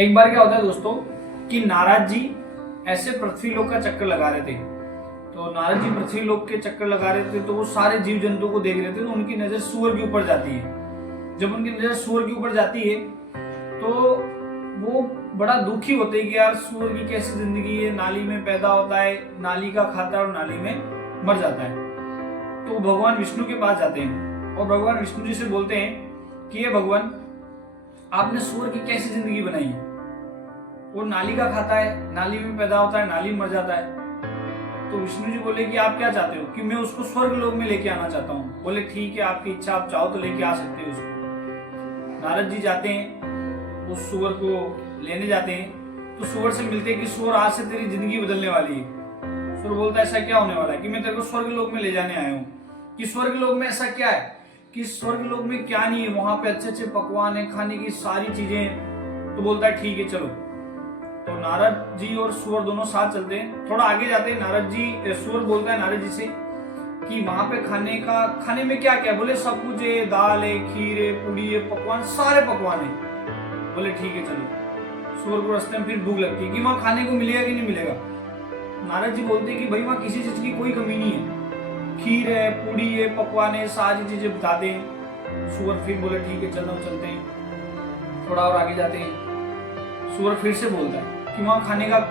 एक बार क्या होता है दोस्तों कि नारद जी ऐसे पृथ्वी लोक का चक्कर लगा रहे थे। तो नारद जी पृथ्वी लोक के चक्कर लगा रहे थे तो वो सारे जीव जंतु को देख रहे थे, तो उनकी नजर सूअर के ऊपर जाती है। जब उनकी नजर सूअर के ऊपर जाती है तो वो बड़ा दुखी होते हैं कि यार सूअर की कैसी जिंदगी है, नाली में पैदा होता है, नाली का खाता है और नाली में मर जाता है। तो भगवान विष्णु के पास जाते हैं और भगवान विष्णु जी से बोलते हैं कि ये भगवान, आपने सूअर की कैसी जिंदगी बनाई है, वो नाली का खाता है, नाली में पैदा होता है, नाली में मर जाता है। तो विष्णु जी बोले कि आप क्या चाहते हो? कि मैं उसको स्वर्ग लोक में लेके आना चाहता हूँ। बोले ठीक है, आपकी इच्छा, आप चाहो तो लेके आ सकते हो उसको। नारद जी जाते हैं, उस सूअर को लेने जाते हैं, तो सूअर से मिलते हैं कि सूअर, आज से तेरी जिंदगी बदलने वाली है। सूअर बोलता है ऐसा क्या होने वाला है? कि मैं तेरे को स्वर्ग लोक में ले जाने आया हूँ। कि स्वर्ग लोक में ऐसा क्या है? कि स्वर्ग लोक में क्या नहीं है, वहां पे अच्छे अच्छे पकवान है, खाने की सारी चीजें हैं। तो बोलता है ठीक है चलो। तो नारद जी और सूअर दोनों साथ चलते हैं। थोड़ा आगे जाते हैं, नारद जी, सूअर बोलता है नारद जी से कि वहां पे खाने में क्या क्या? बोले सब कुछ है, दाल है, खीर है, पूड़ी है, पकवान, सारे पकवान है। बोले ठीक है चलो। सूअर को रास्ते में फिर भूख लगती है कि वहां खाने को मिलेगा कि नहीं मिलेगा। नारद जी बोलते हैं कि भाई वहां किसी चीज की कोई कमी नहीं है, खीर है, पूड़ी है, पकवान है, सारी चीजें बताते हैं। सूअर फिर बोले ठीक है चलो चलते हैं। थोड़ा और आगे जाते हैं, सूअर फिर से बोलता है कि वहाँ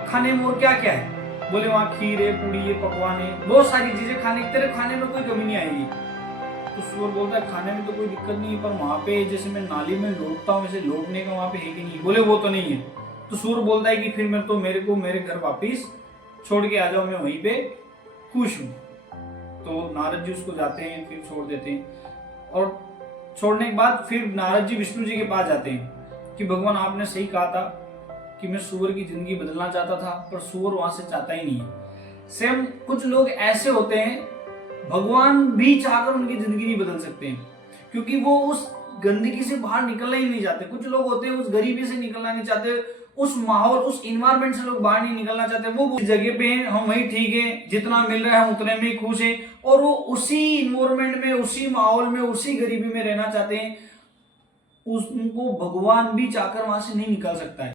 खाने में और क्या क्या है? बोले वहाँ खीर है, पूड़ी है, पकवान है, बहुत सारी चीजें खाने, तेरे खाने में कोई कमी नहीं आएगी। तो सूअर बोलता है खाने में तो कोई दिक्कत नहीं है, पर वहां पे जैसे मैं नाली में लौटता हूँ वैसे लौटने का वहां पे है कि नहीं? बोले वो तो नहीं है। तो सूअर बोलता है कि फिर मेरे को मेरे घर वापिस छोड़ के आ जाओ, मैं वहीं पे खुश हूँ। तो नारद जी उसको जाते हैं, फिर छोड़ देते हैं। और छोड़ने के बाद फिर नारद जी विष्णु जी के पास जाते हैं कि भगवान, आपने सही कहा था कि मैं सूअर की जिंदगी बदलना चाहता था, पर सूअर वहां से चाहता ही नहीं है। सेम कुछ लोग ऐसे होते हैं, भगवान भी चाहकर उनकी जिंदगी नहीं बदल सकते हैं, क्योंकि वो उस गंदगी से बाहर निकलना ही नहीं चाहते। कुछ लोग होते हैं उस गरीबी से निकलना नहीं चाहते, उस माहौल, उस इन्वायरमेंट से लोग बाहर नहीं निकलना चाहते। वो जगह पे हैं, हम वही ठीक है, जितना मिल रहा है हम उतने में ही खुश हैं, और वो उसी इन्वायरमेंट में, उसी माहौल में, उसी गरीबी में रहना चाहते हैं। उनको भगवान भी चाहकर वहां से नहीं निकल सकता है।